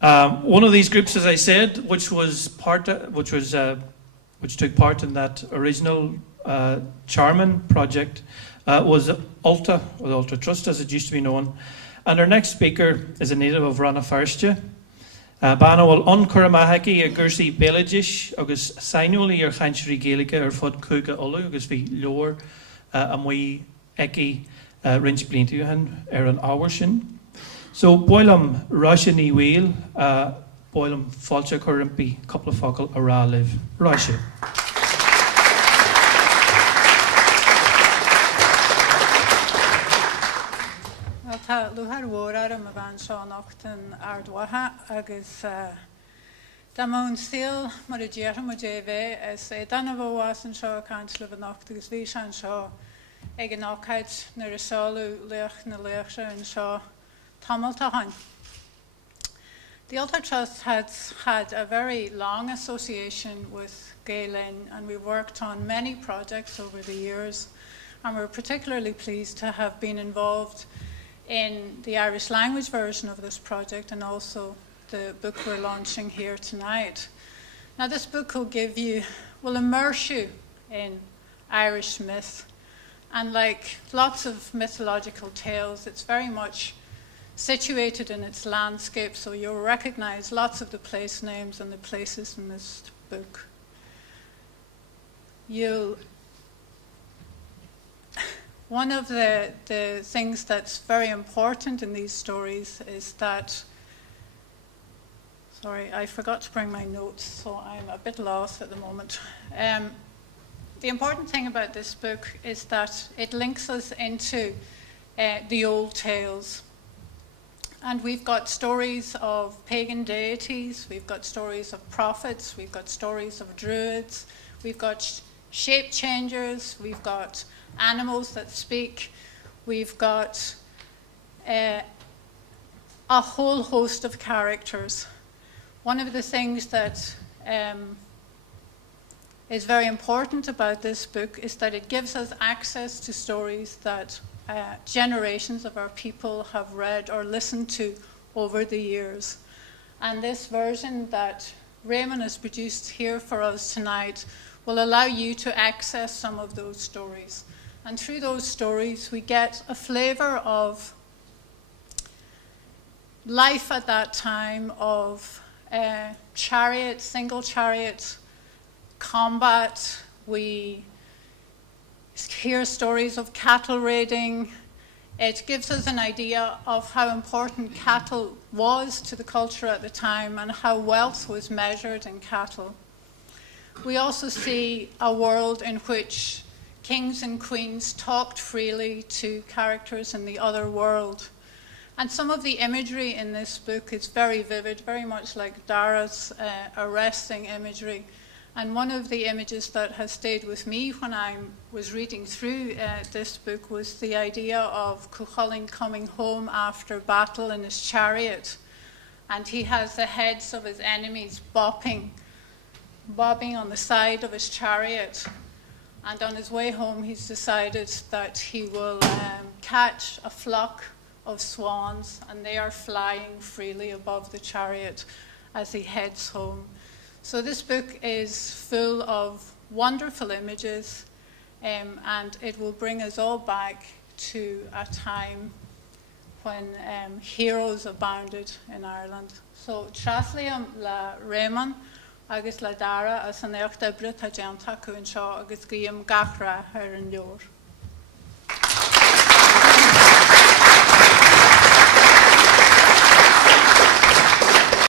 One of these groups, as I said, which took part in that original Charmin project, was Ultach, or the Ultra Trust as it used to be known. And our next speaker is a native of Rannafarste. Bana bhfuil an-curamachaici a gursaí Béilgeis agus sainiúlaí ar chainsirí Gaeilge ar fud cúga ulu agus bhí leor a mí eici rins bliantúthain ar an ábhar sin. So Bhaoill ráise Ni Bhaoill, Bhaoill fáilte chuirimpi couple of focail a rá libh. Ráise. Tá luthar mhór am a bhain seo nachtain ardmhaithe agus dá mún síl mar a ddéartha mo déibh is é dana bhás an seo caintle bh nacht agus bhí se an seo ag an ácaid nar a sáú leach na léachse an seo tamálta hain. The Ultach Trust has had a very long association with Gael, and we've worked on many projects over the years, and we're particularly pleased to have been involved in the Irish language version of this project and also the book we're launching here tonight. Now this book will immerse you in Irish myth, and like lots of mythological tales, it's very much situated in its landscape, so you'll recognize lots of the place names and the places in this book. One of the things that's very important in these stories is that, sorry, I forgot to bring my notes, so I'm a bit lost at the moment. The important thing about this book is that it links us into the old tales. And we've got stories of pagan deities, we've got stories of prophets, we've got stories of druids, we've got shape changers, we've got animals that speak, we've got a whole host of characters. One of the things that is very important about this book is that it gives us access to stories that generations of our people have read or listened to over the years. And this version that Raymond has produced here for us tonight will allow you to access some of those stories. And through those stories, we get a flavour of life at that time, of chariot, single chariot combat. We hear stories of cattle raiding. It gives us an idea of how important cattle was to the culture at the time and how wealth was measured in cattle. We also see a world in which kings and queens talked freely to characters in the other world. And some of the imagery in this book is very vivid, very much like Dara's arresting imagery. And one of the images that has stayed with me when I was reading through this book was the idea of Cúchulainn coming home after battle in his chariot. And he has the heads of his enemies bobbing on the side of his chariot. And on his way home, he's decided that he will catch a flock of swans, and they are flying freely above the chariot as he heads home. So this book is full of wonderful images, and it will bring us all back to a time when heroes abounded in Ireland. So trasliam la Raymond agus la Dara as an écht ebre tá deanta cún seo agus guim gachra ar an leor.